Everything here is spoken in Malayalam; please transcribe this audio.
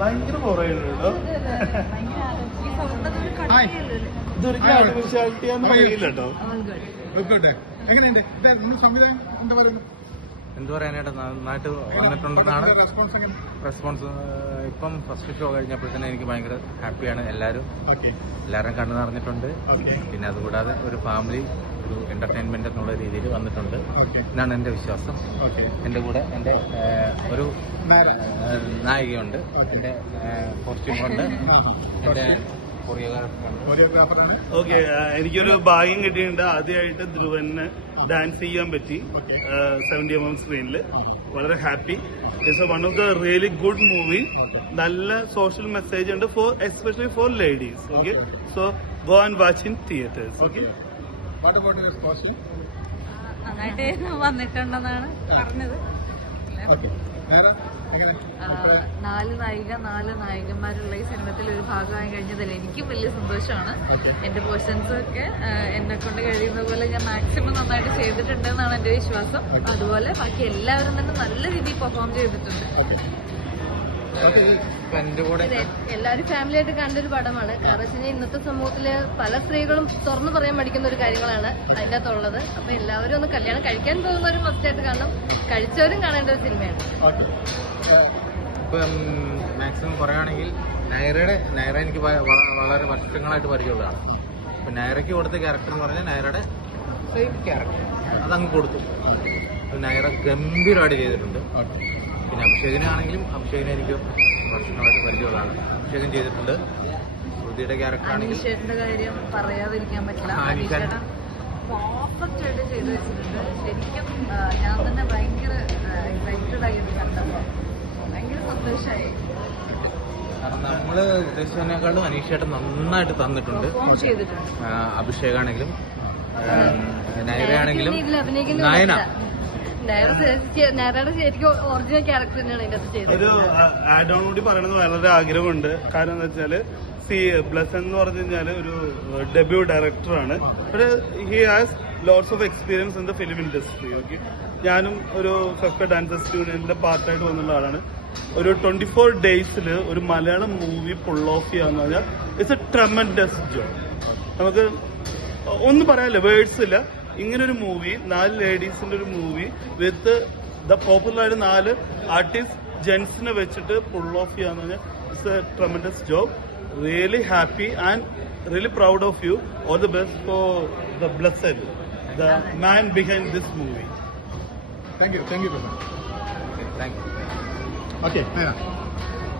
ഭയങ്കര ബോറായിട്ടോ. ഇതൊരിക്കലും ആർട്ടിഫിഷ്യാലിറ്റി ആണെന്ന് അറിയില്ല കേട്ടോ. എങ്ങനെയുണ്ട് സംവിധാനം എന്താ പറയുന്നത്? എന്ത് പറയാനായിട്ട് നന്നായിട്ട് വന്നിട്ടുണ്ടെന്നാണ് റെസ്പോൺസ്. ഇപ്പം ഫസ്റ്റ് ഷോ കഴിഞ്ഞപ്പോഴത്തേനും എനിക്ക് ഭയങ്കര ഹാപ്പിയാണ്. എല്ലാവരും കണ്ണു നിറഞ്ഞിട്ടുണ്ട്. പിന്നെ അതുകൂടാതെ ഒരു ഫാമിലി ഒരു എന്റർടൈൻമെന്റ് എന്നുള്ള രീതിയിൽ വന്നിട്ടുണ്ട് എന്നാണ് എന്റെ വിശ്വാസം. എന്റെ കൂടെ എന്റെ ഒരു നായികയുണ്ട്, എന്റെ കോസ്റ്റ്യൂമുണ്ട്, എന്റെ കൊറിയോഗ്രാഫറാണ്. ഓക്കെ, എനിക്കൊരു ഭാഗ്യം കിട്ടിയിട്ടുണ്ട്. ആദ്യമായിട്ട് ധ്രുവന് ഡാൻസ് ചെയ്യാൻ പറ്റി 70mm സ്ക്രീനിൽ. വളരെ happy. It's one of the really good movie. നല്ല സോഷ്യൽ മെസ്സേജ് ഉണ്ട് four especially for ladies. Okay, so go and watch in theatres. Okay, നന്നായിട്ട് വന്നിട്ടുണ്ടെന്നാണ് പറഞ്ഞത്. 4 നായികന്മാരുള്ള ഈ സിനിമത്തിൽ ഒരു ഭാഗമായി കഴിഞ്ഞതിൽ എനിക്കും വലിയ സന്തോഷമാണ്. എന്റെ പോർഷൻസ് ഒക്കെ എന്നെ കൊണ്ട് കഴിയുന്ന പോലെ ഞാൻ മാക്സിമം നന്നായിട്ട് ചെയ്തിട്ടുണ്ടെന്നാണ് എന്റെ വിശ്വാസം. അതുപോലെ ബാക്കി എല്ലാവരും തന്നെ നല്ല രീതിയിൽ പെർഫോം ചെയ്തിട്ടുണ്ട്. എല്ലാവരും ഫാമിലി ആയിട്ട് കണ്ടൊരു പടമാണ്. കാരണം വെച്ച് കഴിഞ്ഞാൽ ഇന്നത്തെ സമൂഹത്തില് പല സ്ത്രീകളും തുറന്നു പറയാൻ പഠിക്കുന്ന ഒരു കാര്യങ്ങളാണ് അതിൻ്റെ അകത്തുള്ളത്. അപ്പൊ എല്ലാവരും ഒന്ന് കല്യാണം കഴിക്കാൻ പോകുന്നവരും മസ്റ്റായിട്ട് കാണണം, കഴിച്ചവരും കാണേണ്ട ഒരു സിനിമയാണ്. ഇപ്പം മാക്സിമം പറയുകയാണെങ്കിൽ നയറ എനിക്ക് വളരെ വർഷങ്ങളായിട്ട് പരിചയമുള്ളതാണ്. ഇപ്പം നയറയ്ക്ക് കൊടുത്ത ക്യാരക്ടർ എന്ന് പറഞ്ഞാൽ നയറയുടെ ക്യാരക്ടർ അതങ്ങ് കൊടുത്തു. നയറ ഗംഭീരമായിട്ട് ചെയ്തിട്ടുണ്ട്. പിന്നെ അഭിഷേകനാണെങ്കിലും അഭിഷേകനെ എനിക്ക് വർഷങ്ങളായിട്ട് പരിചയമുള്ളതാണ്. അഭിഷേകം ചെയ്തിട്ടുണ്ട്. ശ്രുതിയുടെ ക്യാരക്ടർ ആണെങ്കിൽ കാര്യം പറയാതിരിക്കാൻ പറ്റില്ല. പെർഫെക്റ്റ് ആയിട്ട് ചെയ്തു വെച്ചിട്ടുണ്ട്. ശരിക്കും ഞാൻ തന്നെ ഭയങ്കര എക്സൈറ്റഡ് ആയിട്ട് കണ്ടപ്പോൾ ഭയങ്കര സന്തോഷമായി. കാരണം നമ്മള് ഉദ്ദേശിച്ചതിനേക്കാളും അനീഷേട്ടൻ നന്നായിട്ട് തന്നിട്ടുണ്ട്. അഭിഷേകാണെങ്കിലും നയനയാണെങ്കിലും നയന ഒറിജിനൽ ക്യാരക്ടർ തന്നെയാണ് ഇതിനകത്ത് ചെയ്തത്. ഒരു ആഡ് ഓൺ കൂടി പറയണമെന്ന് വളരെ ആഗ്രഹമുണ്ട്. കാരണം എന്താ വെച്ചാല് ബ്ലസ് എന്ന് പറഞ്ഞു കഴിഞ്ഞാല് ഒരു ഡെബ്യൂ ഡയറക്ടറാണ്. ഒരു he has lots of experience in the film industry. Okay, ഞാനും ഒരു ഫെഫ്ക ഡാൻസേഴ്സ് യൂണിയനിലെ പാർട്ടായിട്ട് വന്നുള്ള ആളാണ്. ഒരു 24 ഡേയ്സിൽ ഒരു മലയാളം മൂവി പുൾ ഓഫ് ചെയ്യാന്ന് പറഞ്ഞാൽ ഇറ്റ്സ് എ ട്രെമൻഡസ് ജോബ്. നമുക്ക് ഒന്നും പറയാനില്ല, വേർഡ്സ് ഇല്ല. ഇങ്ങനൊരു മൂവി 4 ലേഡീസിന്റെ ഒരു movie with the popular 4 artist ജെന്റ്സിനെ വെച്ചിട്ട് പുൾ ഓഫ് ചെയ്യാന്ന് പറഞ്ഞാൽ it's a tremendous job. Really happy and really proud of you. All the best for the blessed, the man behind this movie. Thank you. Thank you. Okay.